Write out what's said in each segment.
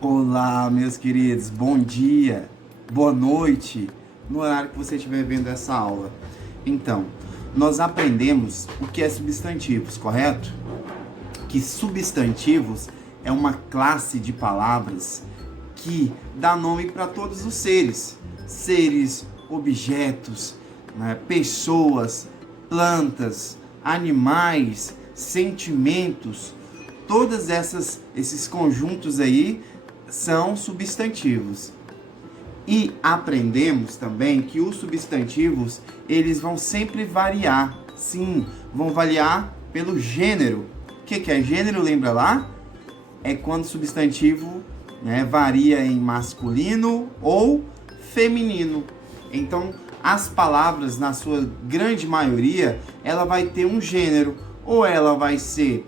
Olá, meus queridos, bom dia, boa noite, no horário que você estiver vendo essa aula. Então, nós aprendemos o que é substantivos, correto? Que substantivos é uma classe de palavras que dá nome para todos os seres, objetos, né, pessoas, plantas, animais, sentimentos. Todas esses conjuntos aí são substantivos. E aprendemos também que os substantivos, eles vão sempre variar. Sim, vão variar pelo gênero. O que é gênero? Lembra lá? É quando o substantivo, né, varia em masculino ou feminino. Então, as palavras, na sua grande maioria, ela vai ter um gênero. Ou ela vai ser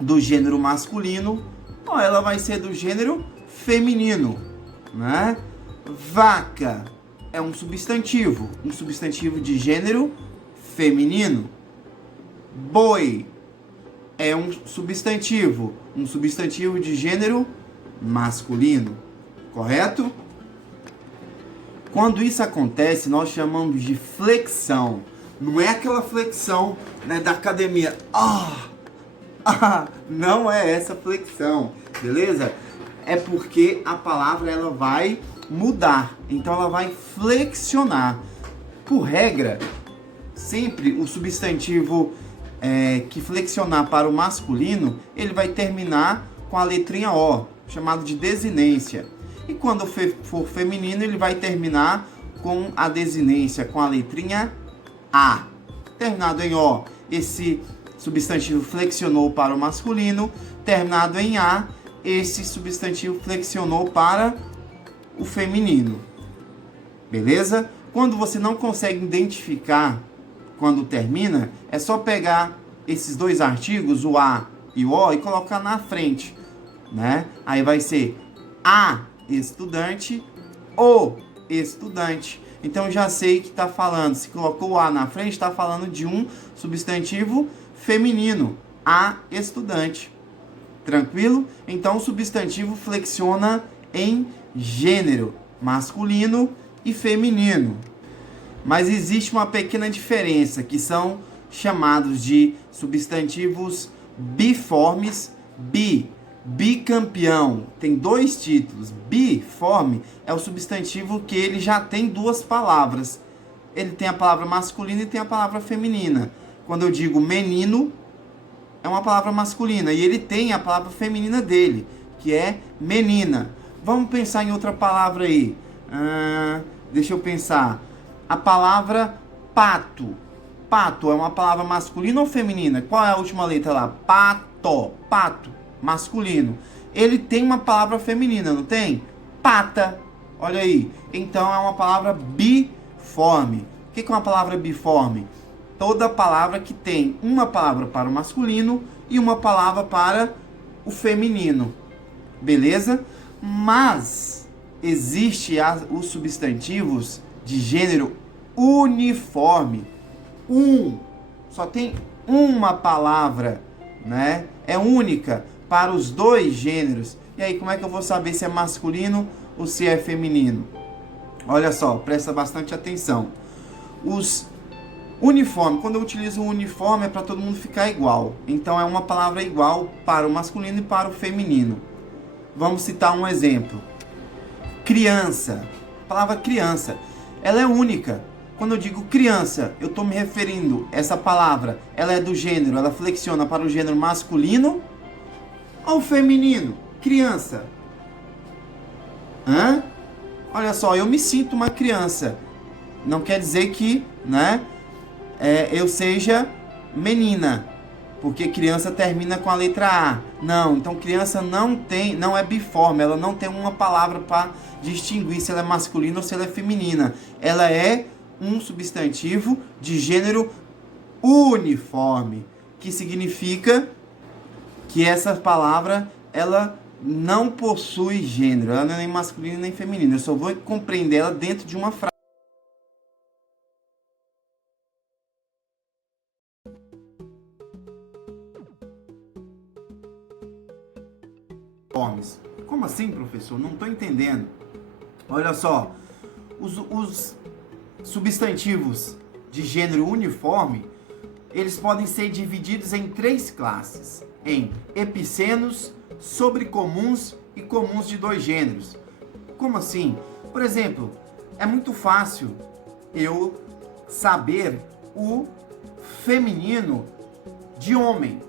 do gênero masculino, ou ela vai ser do gênero feminino, né? Vaca é um substantivo de gênero feminino. Boi é um substantivo de gênero masculino, correto? Quando isso acontece, nós chamamos de flexão. Não é aquela flexão, né, da academia. Não é essa flexão, beleza? É porque a palavra ela vai mudar, então ela vai flexionar. Por regra, sempre o substantivo que flexionar para o masculino, ele vai terminar com a letrinha O, chamado de desinência. E quando for feminino, ele vai terminar com a desinência, com a letrinha A. Terminado em O, esse substantivo flexionou para o masculino. Terminado em A, esse substantivo flexionou para o feminino. Beleza? Quando você não consegue identificar quando termina, é só pegar esses dois artigos, o A e o O, e colocar na frente, né? Aí vai ser a estudante, o estudante. Então já sei que está falando, se colocou o A na frente, está falando de um substantivo feminino, a estudante. Tranquilo? Então o substantivo flexiona em gênero, masculino e feminino. Mas existe uma pequena diferença, que são chamados de substantivos biformes. Bicampeão, tem dois títulos. Biforme é o substantivo que ele já tem duas palavras. Ele tem a palavra masculina e tem a palavra feminina. Quando eu digo menino, é uma palavra masculina e ele tem a palavra feminina dele, que é menina. Vamos pensar em outra palavra aí. Deixa eu pensar. A palavra pato. Pato é uma palavra masculina ou feminina? Qual é a última letra lá? Pato. Pato. Masculino. Ele tem uma palavra feminina, não tem? Pata. Olha aí. Então é uma palavra biforme. O que é uma palavra biforme? Toda palavra que tem uma palavra para o masculino e uma palavra para o feminino. Beleza? Mas existe os substantivos de gênero uniforme. Só tem uma palavra, né? É única para os dois gêneros. E aí, como é que eu vou saber se é masculino ou se é feminino? Olha só, presta bastante atenção. Os uniforme, quando eu utilizo o uniforme é para todo mundo ficar igual. Então é uma palavra igual para o masculino e para o feminino. Vamos citar um exemplo. Criança. A palavra criança, ela é única. Quando eu digo criança, eu estou me referindo, essa palavra, ela é do gênero, ela flexiona para o gênero masculino ou feminino? Criança. Olha só, eu me sinto uma criança. Não quer dizer que, né, eu seja menina, porque criança termina com a letra A. Não, então criança não é biforme, ela não tem uma palavra para distinguir se ela é masculina ou se ela é feminina. Ela é um substantivo de gênero uniforme, que significa que essa palavra ela não possui gênero, ela não é nem masculina nem feminina. Eu só vou compreender ela dentro de uma frase. Como assim, professor? Não estou entendendo. Olha só, os substantivos de gênero uniforme, eles podem ser divididos em 3 classes, em epicenos, sobrecomuns e comuns de 2 gêneros. Como assim? Por exemplo, é muito fácil eu saber o feminino de homem.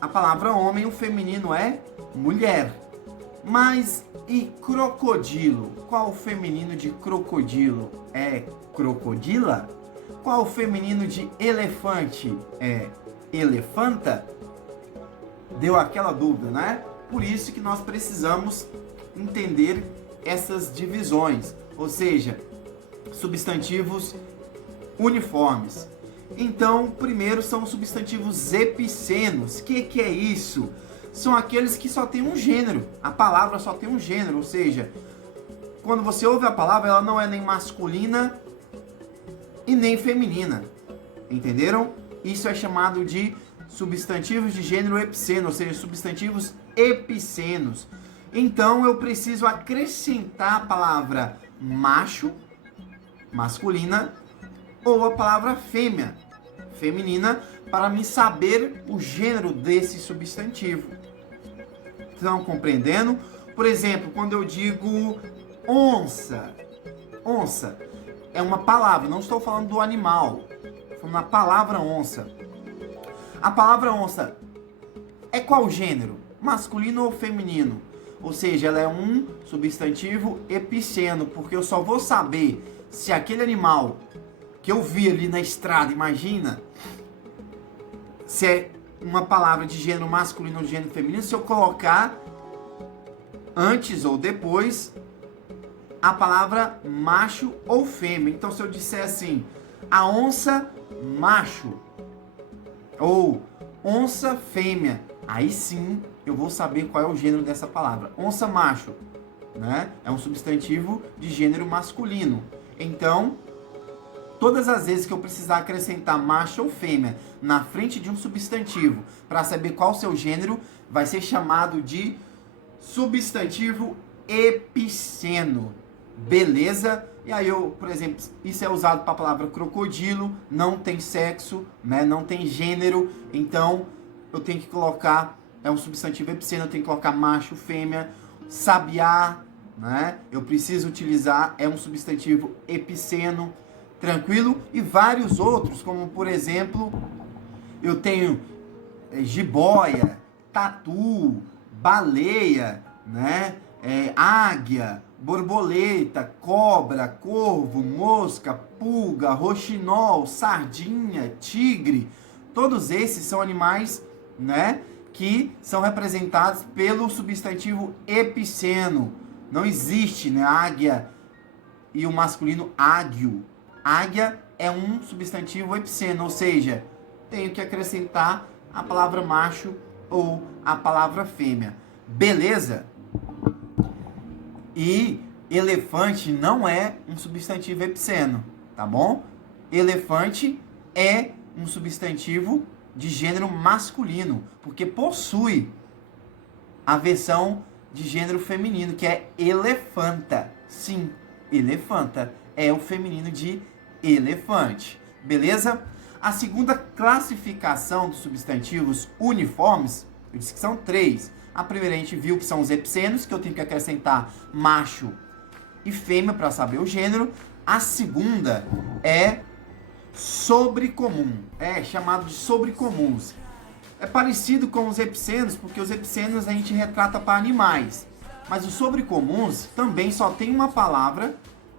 A palavra homem, o feminino é mulher. Mas e crocodilo? Qual o feminino de crocodilo? É crocodila? Qual o feminino de elefante? É elefanta? Deu aquela dúvida, né? Por isso que nós precisamos entender essas divisões, ou seja, substantivos uniformes. Então, primeiro são os substantivos epicenos. O que é isso? São aqueles que só tem um gênero. A palavra só tem um gênero, ou seja, quando você ouve a palavra, ela não é nem masculina e nem feminina. Entenderam? Isso é chamado de substantivos de gênero epiceno, ou seja, substantivos epicenos. Então, eu preciso acrescentar a palavra macho, masculina, ou a palavra fêmea, feminina, para me saber o gênero desse substantivo. Estão compreendendo? Por exemplo, quando eu digo onça, onça é uma palavra, não estou falando do animal, estou falando da palavra onça. A palavra onça é qual gênero? Masculino ou feminino? Ou seja, ela é um substantivo epiceno, porque eu só vou saber se aquele animal que eu vi ali na estrada, imagina, se é uma palavra de gênero masculino ou de gênero feminino, se eu colocar antes ou depois a palavra macho ou fêmea. Então, se eu disser assim, a onça macho ou onça fêmea, aí sim eu vou saber qual é o gênero dessa palavra. Onça macho, né? É um substantivo de gênero masculino. Então, todas as vezes que eu precisar acrescentar macho ou fêmea na frente de um substantivo para saber qual o seu gênero, vai ser chamado de substantivo epiceno. Beleza? E aí eu, por exemplo, isso é usado para a palavra crocodilo, não tem sexo, né? Não tem gênero, então eu tenho que colocar, é um substantivo epiceno, eu tenho que colocar macho, fêmea. Sabiá, né? Eu preciso utilizar, é um substantivo epiceno. Tranquilo? E vários outros, como por exemplo, eu tenho jiboia, tatu, baleia, né? Águia, borboleta, cobra, corvo, mosca, pulga, roxinol, sardinha, tigre. Todos esses são animais, né, que são representados pelo substantivo epiceno. Não existe, né, águia e o masculino águio. Águia é um substantivo epiceno, ou seja, tenho que acrescentar a palavra macho ou a palavra fêmea. Beleza? E elefante não é um substantivo epiceno, tá bom? Elefante é um substantivo de gênero masculino, porque possui a versão de gênero feminino, que é elefanta. Sim, elefanta é o feminino de elefante. Beleza? A segunda classificação dos substantivos uniformes, eu disse que são 3. A primeira a gente viu que são os epicenos, que eu tenho que acrescentar macho e fêmea para saber o gênero. A segunda é sobrecomum, é chamado de sobrecomuns. É parecido com os epicenos, porque os epicenos a gente retrata para animais. Mas os sobrecomuns também só tem uma palavra,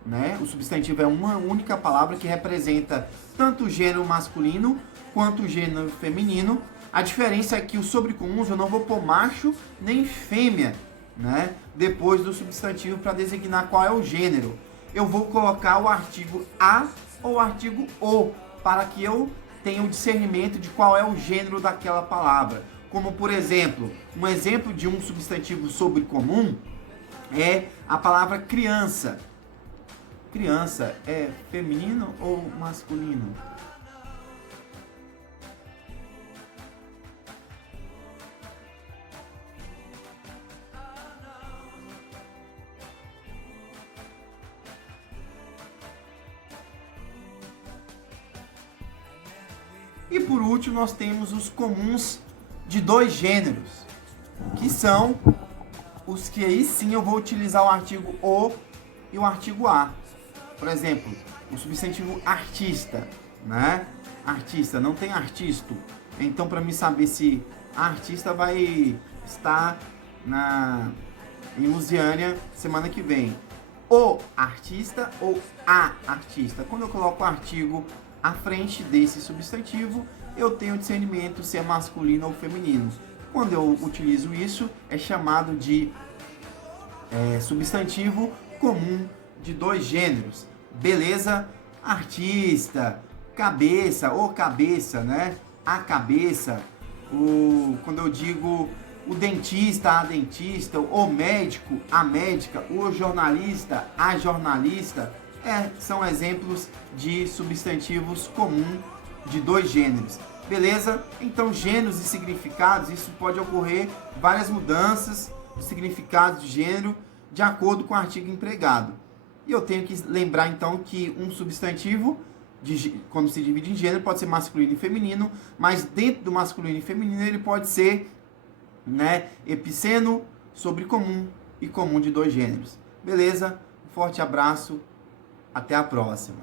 né? O substantivo é uma única palavra que representa tanto o gênero masculino quanto o gênero feminino. A diferença é que os sobrecomuns eu não vou pôr macho nem fêmea, né, depois do substantivo para designar qual é o gênero. Eu vou colocar o artigo a ou o artigo o para que eu tenha o discernimento de qual é o gênero daquela palavra. Como, por exemplo, um exemplo de um substantivo sobrecomum é a palavra criança. Criança é feminino ou masculino? E por último, nós temos os comuns de dois gêneros, que são os que aí sim eu vou utilizar o artigo o e o artigo a. Por exemplo, o substantivo artista, né? Artista, não tem artisto. Então, para mim saber se a artista vai estar em Lusiânia semana que vem, o artista ou a artista. Quando eu coloco o artigo à frente desse substantivo, eu tenho discernimento se é masculino ou feminino. Quando eu utilizo isso, é chamado de substantivo comum de dois gêneros. Beleza? Artista, cabeça ou cabeça, né? A cabeça. Quando eu digo o dentista, a dentista, o médico, a médica, o jornalista, a jornalista, são exemplos de substantivos comuns de dois gêneros. Beleza? Então, gêneros e significados, isso pode ocorrer várias mudanças de significados de gênero de acordo com o artigo empregado. E eu tenho que lembrar então que um substantivo, quando se divide em gênero, pode ser masculino e feminino, mas dentro do masculino e feminino ele pode ser, né, epiceno, sobrecomum e comum de dois gêneros. Beleza? Um forte abraço, até a próxima.